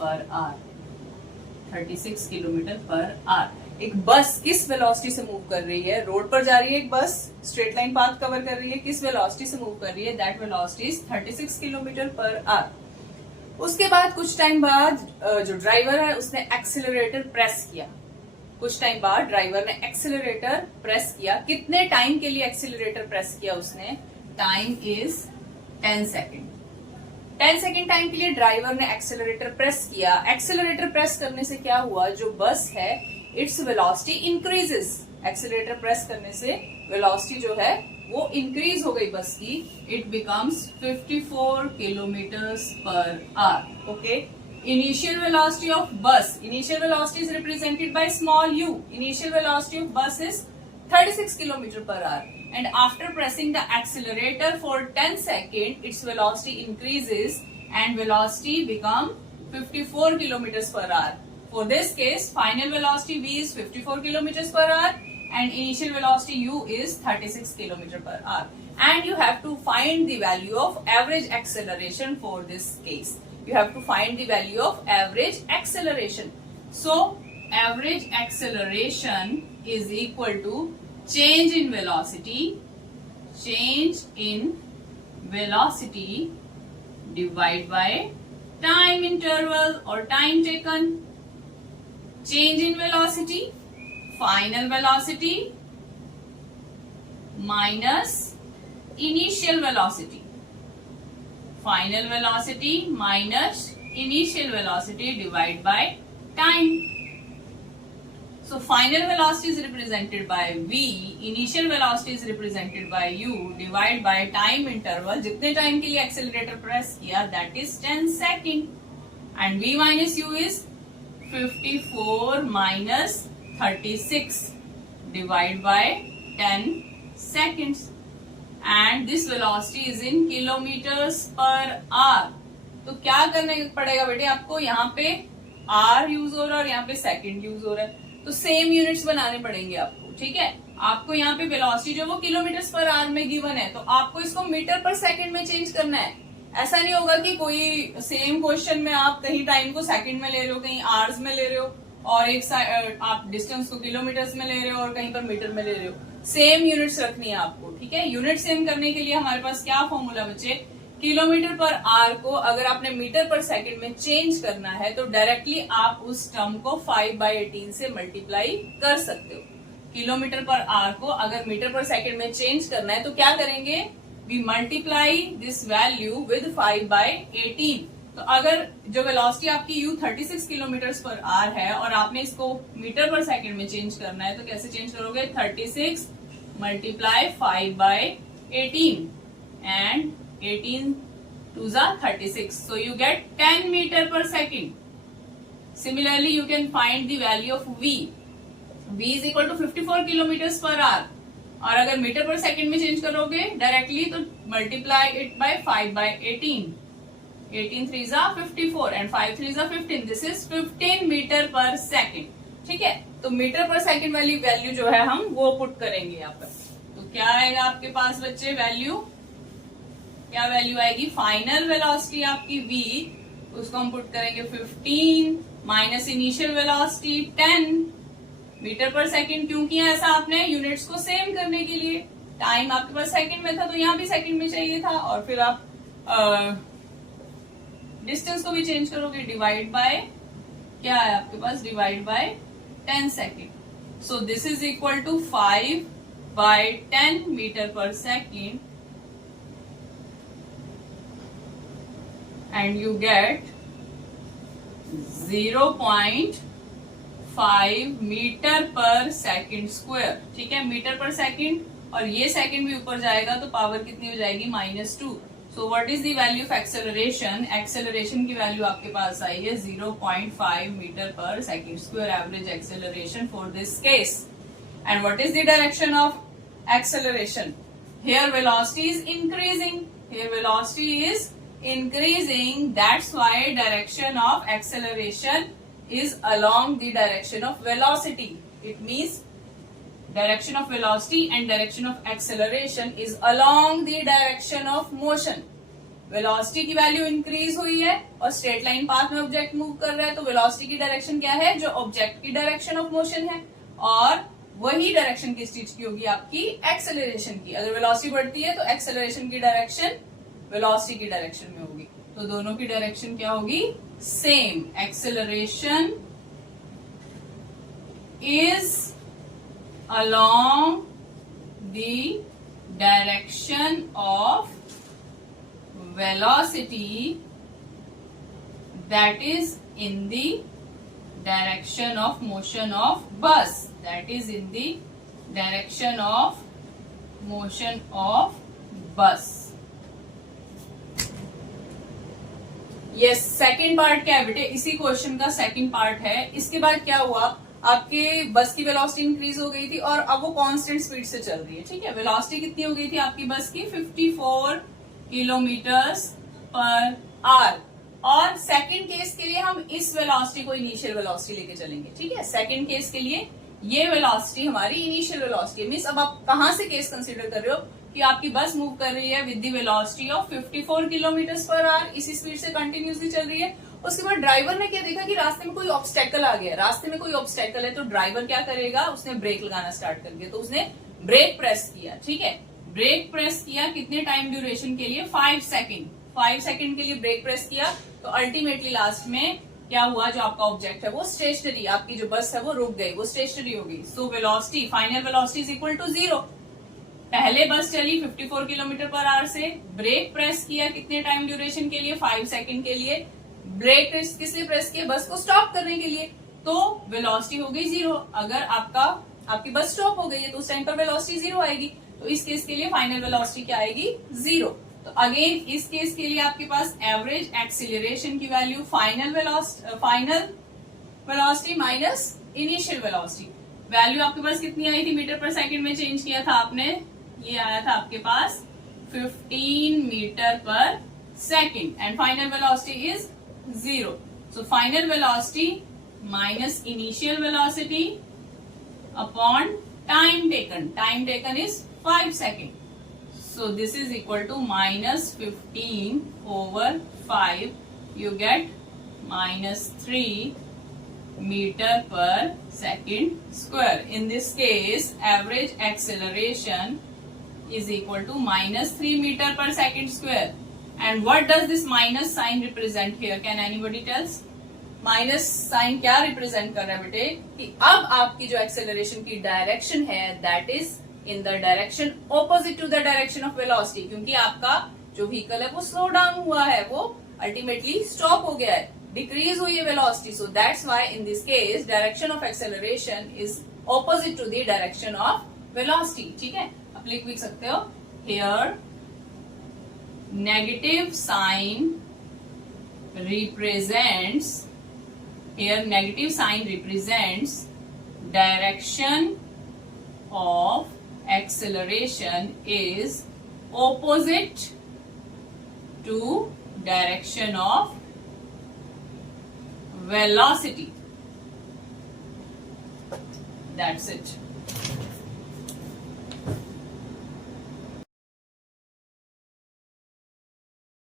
Per hour, 36 kilometre per hour. एक बस किस वेलोसिटी से मूव कर रही है? रोड पर जा रही है एक बस, स्ट्रेट लाइन पाथ कवर कर रही है, किस वेलोसिटी से मूव कर रही है? That velocity is 36 kilometre per hour. उसके बाद कुछ टाइम बाद जो ड्राइवर है उसने एक्सेलरेटर प्रेस किया। कुछ टाइम बाद ड्राइवर ने एक्सेलरेटर प्रेस किया। कितने टाइम के लिए एक्सेलरेटर प्रेस किया उसने? Time is 10 second. 10 second time के लिए ड्राइवर ने एक्सेलरेटर प्रेस किया। एक्सेलरेटर प्रेस करने से क्या हुआ? जो बस है its velocity increases. Accelerator press करने से वेलोसिटी जो है वो इंक्रीज हो गई बस की। It becomes 54 kilometres per hour. Okay, initial velocity of bus, initial velocity is represented by small u. Initial velocity of bus is 36 km per hour, and after pressing the accelerator for 10 seconds its velocity increases and velocity become 54 km per hour. For this case final velocity v is 54 km per hour and initial velocity u is 36 km per hour, and you have to find the value of average acceleration for this case. You have to find the value of average acceleration. So average acceleration is equal to change in velocity divided by time interval or time taken. Change in velocity, final velocity minus initial velocity. Final velocity minus initial velocity divided by time. So final velocity is represented by v, initial velocity is represented by u, divided by time interval. जितने time के लिए accelerator press किया that is 10 second, and v minus u is 54 minus 36 divided by 10 seconds. And this velocity is in kilometers per hour. तो क्या करने पड़ेगा बेटे आपको? यहाँ पे r यूज हो रहा है और यहाँ पे सेकंड यूज हो रहा है, तो सेम यूनिट्स बनाने पड़ेंगे आपको। ठीक है, आपको यहाँ पे वेलोसिटी जो वो किलोमीटर्स पर आवर में गिवन है, तो आपको इसको मीटर पर सेकंड में चेंज करना है। ऐसा नहीं होगा कि कोई सेम क्वेश्चन में आप कहीं टाइम को सेकंड में ले रहे हो, कहीं आवर्स में ले रहे हो, और एक आप डिस्टेंस को किलोमीटर्स में ले रहे हो और कहीं पर मीटर में ले रहे हो। सेम यूनिट्स रखनी है आपको। ठीक है, यूनिट सेम करने के लिए हमारे पास क्या फॉर्मूला बचे? किलोमीटर पर आवर को अगर आपने मीटर पर सेकंड में चेंज करना है तो डायरेक्टली आप उस टर्म को 5/18 से मल्टीप्लाई कर सकते हो। किलोमीटर पर आवर को अगर मीटर पर सेकंड में चेंज करना है तो क्या करेंगे? We multiply this value with 5/18। तो अगर जो वेलोसिटी आपकी u 36 किलोमीटर पर आवर है और आपने इसको मीटर पर सेकंड में चेंज करना है, तो कैसे चेंज करोगे? 36 मल्टीप्लाई 5/18 एंड 18 2 जा 36, so you get 10 meter per second. Similarly you can find the value of v. v is equal to 54 kilometers per hour, और अगर मीटर पर सेकंड में चेंज करोगे डायरेक्टली तो मल्टीप्लाई इट बाय 5/18। 18 3 जा 54 and 5 3 जा 15, this is 15 metre per second. ठीक है, तो मीटर पर सेकंड वाली वैल्यू जो है हम वो पुट करेंगे यहाँ पर। तो क्या आएगा आपके पास बच्चे वैल्यू? क्या वैल्यू आएगी? फाइनल वेलोसिटी आपकी v, उसको हम पुट करेंगे 15 minus initial velocity 10 metre per second. क्यों किया ऐसा आपने? यूनिट्स को सेम करने के लिए। टाइम आपके पास सेकंड में था तो यहाँ भी सेकंड में चाहिए था, और फिर आप डिस्टेंस को भी चेंज करोगे, डिवाइड बाय क्या है आपके पास? Divide by 10 second. So this is equal to 5/10 meter per second, and you get 0.5 meter per second square. ठीक है, मीटर पर सेकंड, और ये सेकंड भी ऊपर जाएगा तो पावर कितनी हो जाएगी? -2। So what is the value of acceleration? Acceleration की वैल्यू आपके पास आई है 0.5 meter per second square average acceleration for this case. And what is the direction of acceleration? Here velocity is increasing, here velocity is increasing, that's why direction of acceleration is along the direction of velocity. It means direction of velocity and direction of acceleration is along the direction of motion. Velocity की value increase हुई है और straight line path में object move कर रहा है, तो velocity की डायरेक्शन क्या है, जो ऑब्जेक्ट की डायरेक्शन ऑफ मोशन है, और वही डायरेक्शन किस चीज की होगी, आपकी एक्सेलरेशन की। अगर वेलोसिटी बढ़ती है तो एक्सेलरेशन की डायरेक्शन वेलोसिटी की डायरेक्शन में होगी, तो दोनों की डायरेक्शन क्या होगी, same. Acceleration is along the direction of velocity that is in the direction of motion of bus, that is in the direction of motion of bus. Yes, second part क्या है बेटे, इसी क्वेश्चन का second part है। इसके बाद क्या हुआ, आपके बस की वेलोसिटी इंक्रीज हो गई थी और अब वो कांस्टेंट स्पीड से चल रही है, ठीक है। वेलोसिटी कितनी हो गई थी आपकी बस की, 54 किलोमीटर्स पर आवर। और सेकंड केस के लिए हम इस वेलोसिटी को इनिशियल वेलोसिटी लेके चलेंगे, ठीक है। सेकंड केस के लिए ये वेलोसिटी हमारी इनिशियल वेलोसिटी मीन्स, अब आप कहां से केस कंसिडर कर रहे हो कि आपकी बस मूव कर रही है with the velocity of 54 kilometres per hour, इसी स्पीड से कंटिन्यूसली चल रही है। उसके बाद ड्राइवर ने क्या देखा कि रास्ते में कोई ऑब्स्टेकल आ गया, रास्ते में कोई ऑब्स्टेकल है, तो ड्राइवर क्या करेगा, उसने ब्रेक लगाना स्टार्ट कर दिया, तो उसने ब्रेक प्रेस किया, ठीक है। ब्रेक प्रेस किया कितने टाइम ड्यूरेशन के लिए, 5 सेकेंड। 5 सेकेंड के लिए ब्रेक प्रेस किया, तो अल्टीमेटली लास्ट में क्या हुआ, जो आपका ऑब्जेक्ट है वो स्टेशनरी, आपकी जो बस है वो रुक गई, वो स्टेशनरी हो गई। So velocity, final velocity is equal to 0। पहले बस चली 54 किलोमीटर पर आवर से, ब्रेक प्रेस किया कितने टाइम ड्यूरेशन के लिए, 5 सेकेंड के लिए। ब्रेक किस लिए प्रेस किया, बस को स्टॉप करने के लिए, तो वेलोसिटी हो गई 0। अगर आपकी बस स्टॉप हो गई है तो उस टाइम पर वेलोसिटी 0 आएगी, तो इस केस के लिए फाइनल वेलोसिटी क्या आएगी, 0। तो अगेन इस केस के लिए आपके पास एवरेज एक्सीलरेशन की value final velocity minus initial velocity, value आपके पास कितनी आई थी, मीटर पर सेकंड में चेंज किया था आपने, ये आया था आपके पास 15 metre per second, and final velocity is 0. So final velocity minus initial velocity upon time taken. Time taken is 5 seconds. So this is equal to minus 15 over 5. You get minus 3 meter per second square. In this case, average acceleration is equal to minus 3 meter per second square. And what does this minus sign represent here? Can anybody tells? Minus sign क्या represent कर रहा है बेटे, कि अब आपकी जो acceleration की डायरेक्शन है that is in the direction opposite to the direction of velocity, क्योंकि आपका जो व्हीकल है वो स्लो डाउन हुआ है, वो अल्टीमेटली स्टॉप हो गया है, डिक्रीज हुई है velocity. So that's why in this case direction of acceleration is opposite to the direction of velocity, ठीक है। आप लिख भी सकते हो here negative sign represents direction of acceleration is opposite to direction of velocity. That's it.